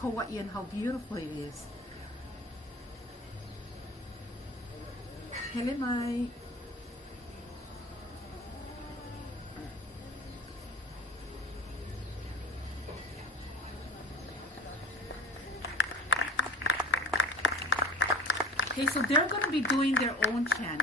Kauai and how beautiful it is. Hele mai. Okay, so they're going to be doing their own chant.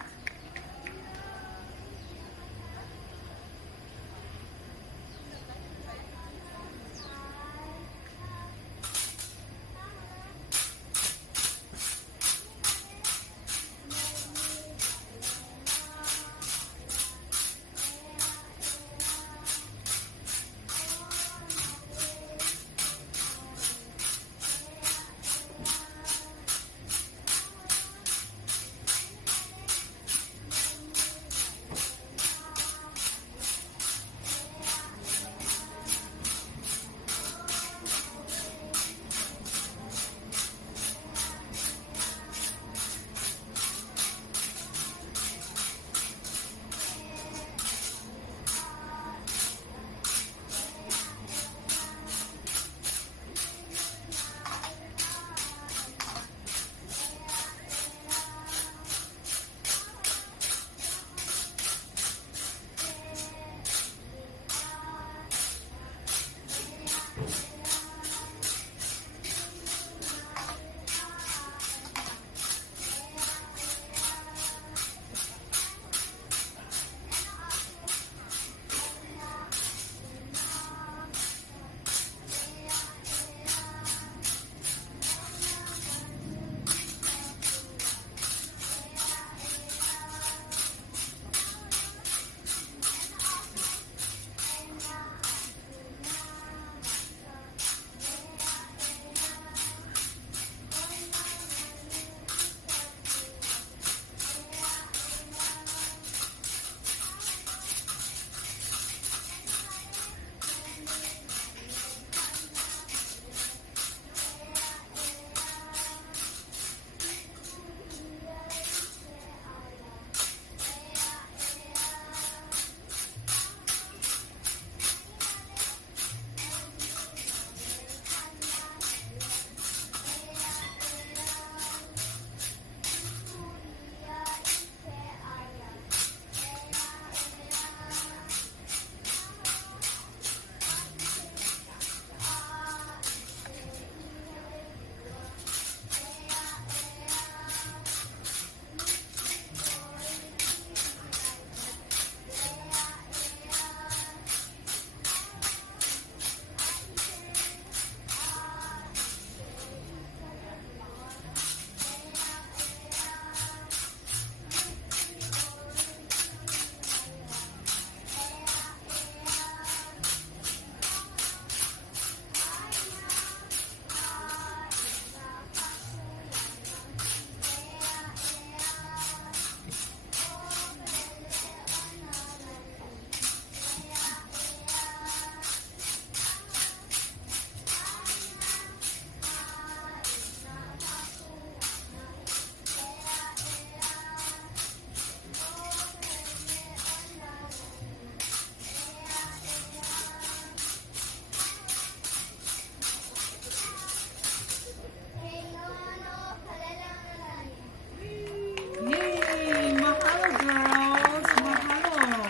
Yay! Mahalo, girls! Mahalo!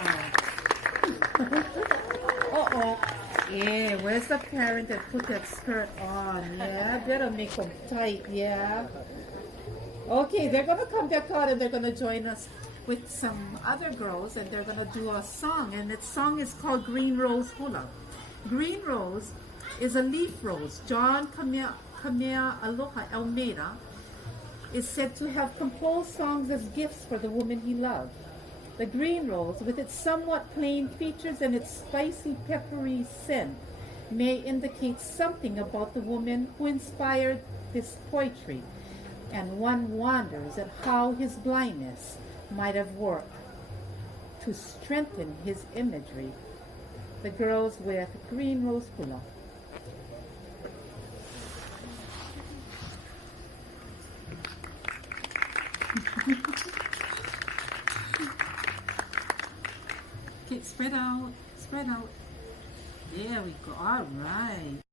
Uh-oh. Yeah, where's the parent that put that skirt on? Yeah, better make them tight, yeah. Okay, they're gonna come back out and they're gonna join us with some other girls and they're gonna do a song, and that song is called Green Rose Hula. Green Rose is a leaf rose. John Aloha Almeida is said to have composed songs as gifts for the woman he loved. The green rose, with its somewhat plain features and its spicy, peppery scent, may indicate something about the woman who inspired this poetry, and one wonders at how his blindness might have worked to strengthen his imagery. The girls with Green Rose Hula. Okay, spread out, spread out. There we go. All right.